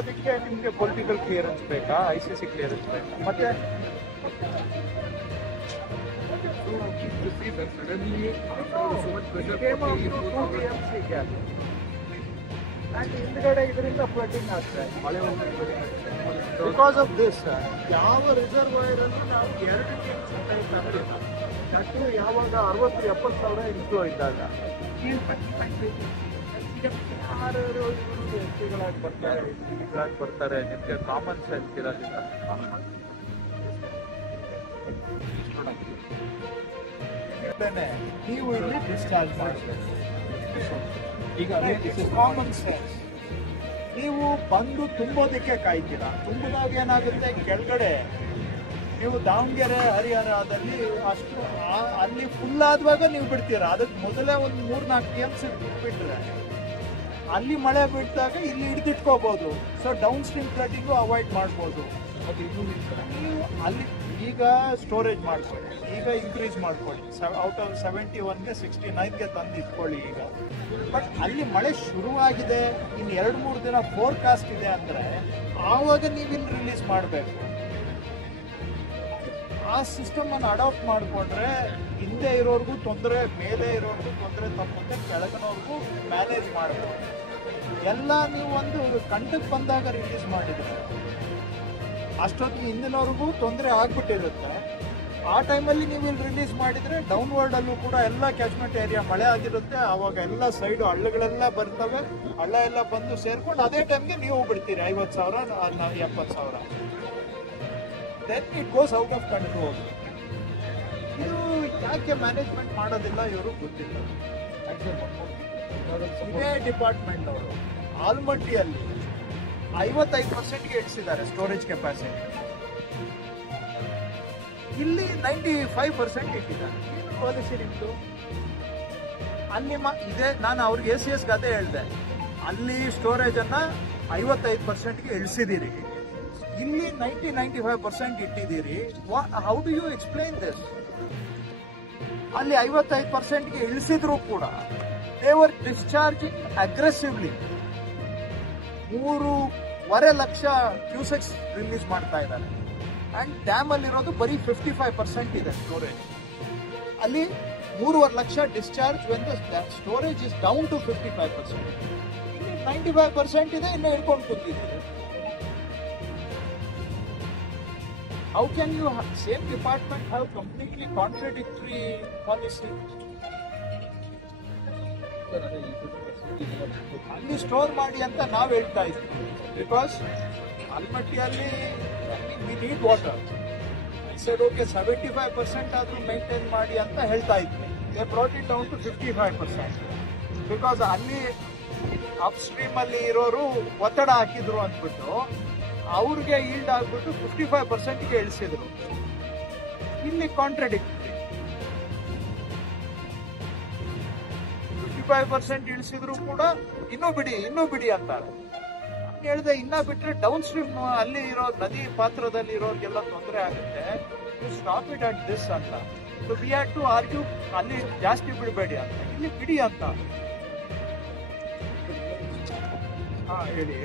ಅದಕ್ಕೆ ನಿಮಗೆ political clearance ಬೇಕಾ, ICC ಕ್ಲಿಯರೆನ್ಸ್ ಬೇಕಾ? ಮತ್ತೆ ಹಿಂದ್ಗಡೆ ಇದರಿಂದ ಫ್ಲಡ್ಡಿಂಗ್ ಆಗ್ತಾ ಇದೆ ಬಿಕಾಸ್ ಆಫ್ ದಿಸ್. ಯಾವ ರಿಸರ್ವಾಯರ್ ಅನ್ನು ನಾವು 2 TMC ಯಾವಾಗ 60-70 ಸಾವಿರ ಇನ್ಫ್ಲೋ ಇದ್ದಾಗ ಯಾರು ವ್ಯಕ್ತಿಗಳಾಗಿ ಬರ್ತಾರೆ, ನಿಮಗೆ ಕಾಮನ್ ಸೆನ್ಸ್ ಇರೋದಿಲ್ಲ. ನೀವು ಇಲ್ಲಿ ಡಿಸ್ಚಾರ್ಜ್ ಮಾಡಬೇಕು. ಈಗ ಕಾಮನ್ ಸೆನ್ಸ್. ನೀವು ಬಂದು ತುಂಬೋದಕ್ಕೆ ಕಾಯ್ತೀರಾ. ತುಂಬಿದಾಗ ಏನಾಗುತ್ತೆ, ಕೆಳಗಡೆ ನೀವು ದಾವಣಗೆರೆ ಹರಿಹರದಲ್ಲಿ ಅಷ್ಟು ಅಲ್ಲಿ ಫುಲ್ ಆಗುವಾಗ ನೀವು ಬಿಡ್ತೀರಾ. ಅದಕ್ಕೆ ಮೊದಲೇ ಒಂದು 3-4 TMC ಬಿಟ್ಬಿಟ್ರೆ ಅಲ್ಲಿ ಮಳೆ ಬಿಟ್ಟಾಗ ಇಲ್ಲಿ ಹಿಡಿದಿಟ್ಕೋಬಹುದು. ಸೊ ಡೌನ್ ಸ್ಟ್ರೀಮ್ ಫ್ಲಡ್ಡಿಂಗು ಅವಾಯ್ಡ್ ಮಾಡ್ಬೋದು. ನೀವು ಅಲ್ಲಿ ಈಗ ಸ್ಟೋರೇಜ್ ಮಾಡಿಸ್ಕೊಳ್ಳಿ, ಈಗ ಇನ್ಕ್ರೀಸ್ ಮಾಡ್ಕೊಳ್ಳಿ. ಔಟ್ ಆಫ್ 71ಗೆ 69ಗೆ ತಂದು ಇಟ್ಕೊಳ್ಳಿ ಈಗ. ಬಟ್ ಅಲ್ಲಿ ಮಳೆ ಶುರುವಾಗಿದೆ, ಇನ್ನು 2-3 ದಿನ ಫೋರ್ಕಾಸ್ಟ್ ಇದೆ ಅಂದರೆ ಆವಾಗ ನೀವು ಇಲ್ಲಿ ರಿಲೀಸ್ ಮಾಡಬೇಕು. ಆ ಸಿಸ್ಟಮ್ ಅನ್ನು ಅಡಾಪ್ಟ್ ಮಾಡಿಕೊಂಡ್ರೆ ಹಿಂದೆ ಇರೋರ್ಗೂ ತೊಂದರೆ, ಮೇಲೆ ಇರೋರ್ಗೂ ತೊಂದರೆ ತಪ್ಪುತ್ತೆ, ಕೆಳಗಿನವ್ರಿಗೂ ಮ್ಯಾನೇಜ್ ಮಾಡಬೇಕು. ಎಲ್ಲ ನೀವು ಒಂದು ಕಂಟಕ್ಕೆ ಬಂದಾಗ ರಿಲೀಸ್ ಮಾಡಿದ್ರೆ ಅಷ್ಟೊತ್ತಿಗೆ ಹಿಂದಿನವ್ರಿಗೂ ತೊಂದರೆ ಆಗ್ಬಿಟ್ಟಿರುತ್ತೆ. ಆ ಟೈಮಲ್ಲಿ ನೀವು ಇಲ್ಲಿ ರಿಲೀಸ್ ಮಾಡಿದರೆ ಡೌನ್ವರ್ಡಲ್ಲೂ ಕೂಡ ಎಲ್ಲ ಕ್ಯಾಚ್ಮೆಂಟ್ ಏರಿಯಾ ಮಳೆ ಆಗಿರುತ್ತೆ. ಆವಾಗ ಎಲ್ಲ ಸೈಡು ಹಳ್ಳಗಳೆಲ್ಲ ಬರ್ತವೆ, ಹಳ್ಳ ಎಲ್ಲ ಬಂದು ಸೇರ್ಕೊಂಡು ಅದೇ ಟೈಮ್ಗೆ ನೀವು ಬಿಡ್ತೀರಿ 50,000, 70,000. Then it goes out of control. ಇದು ಯಾಕೆ ಮ್ಯಾನೇಜ್ಮೆಂಟ್ ಮಾಡೋದಿಲ್ಲ ಇವರು ಗೊತ್ತಿಲ್ಲ. ಇದೇ ಡಿಪಾರ್ಟ್ಮೆಂಟ್ ಅವರು ಆಲ್ಮಟ್ಟಿಯಲ್ಲಿ 55%ಗೆ ಇಳಿಸಿದ್ದಾರೆ ಸ್ಟೋರೇಜ್ ಕೆಪಾಸಿಟಿ. ಇಲ್ಲಿ 95% ಇಟ್ಟಿದ್ದಾರೆ. ಏನು ಪಾಲಿಸಿ ನಿಮ್ಮದು? ಅಲ್ಲಿ ಇದೆ. ನಾನು ಅವ್ರಿಗೆ ACSಗೆ ಅದೇ ಹೇಳಿದೆ, ಅಲ್ಲಿ ಸ್ಟೋರೇಜನ್ನು 55%ಗೆ ಇಳಿಸಿದ್ದೀರಿ, ಇಲ್ಲಿ 90-95% ಇಟ್ಟಿದ್ದೀರಿ. How do you explain this? ಅಲ್ಲಿ 55%ಗೆ ಇಳಿಸಿದ್ರು ಕೂಡ they were discharging aggressively. 3.5 lakh cusecs release ಮಾಡ್ತಾ ಇದ್ದಾರೆ. ಅಂಡ್ ಡ್ಯಾಮ್ ಅಲ್ಲಿರೋದು ಬರೀ 55% ಇದೆ ಸ್ಟೋರೇಜ್. ಅಲ್ಲಿ 3.5 ಲಕ್ಷ discharge when the storage is down to 55%. ಇಲ್ಲಿ 95% ಇದೆ, ಇನ್ನು ಹಿಡ್ಕೊಂಡು ಕೂತಿದ್ದೀರಿ. How can you same department have completely contradictory policy? ಅಲ್ಲಿ ಸ್ಟೋರ್ ಮಾಡಿ ಅಂತ ನಾವು ಹೇಳ್ತಾ ಇದ್ವಿ. ಬಿಕಾಸ್ ಆಲ್ಮಟ್ಟಿಯಲ್ಲಿ we need water. I said okay 75% ಆದರೂ ಮೇಂಟೈನ್ ಮಾಡಿ ಅಂತ ಹೇಳ್ತಾ ಇದ್ವಿ. They brought it down to 55%. Because ಅಲ್ಲಿ ಅಪ್ ಸ್ಟ್ರೀಮ್ ಅಲ್ಲಿ ಇರೋರು ಒತ್ತಡ ಹಾಕಿದ್ರು ಅಂದ್ಬಿಟ್ಟು ಅವ್ರಿಗೆ ಈಲ್ಡ್ ಆಗ್ಬಿಟ್ಟು 55%ಗೆ ಇಳಿಸಿದ್ರು. ಇಲ್ಲಿ ಕಾಂಟ್ರಡಿಕ್ಟರಿ. 55% ಇಳಿಸಿದ್ರು ಕೂಡ ಇನ್ನೂ ಬಿಡಿ ಅಂತಾರೆ. ಹೇಳಿದೆ ಇನ್ನ ಬಿಟ್ರೆ ಡೌನ್ ಸ್ಟ್ರೀಮ್ ಅಲ್ಲಿ ಇರೋ ನದಿ ಪಾತ್ರದಲ್ಲಿ ಇರೋರಿಗೆಲ್ಲ ತೊಂದರೆ ಆಗುತ್ತೆ. You stop it at this ಅಂತ. So we had to argue, ಅಲ್ಲಿ ಜಾಸ್ತಿ ಬಿಡಬೇಡಿ ಅಂತ, ಇಲ್ಲಿ ಬಿಡಿ ಅಂತ. ಹೇಳಿ.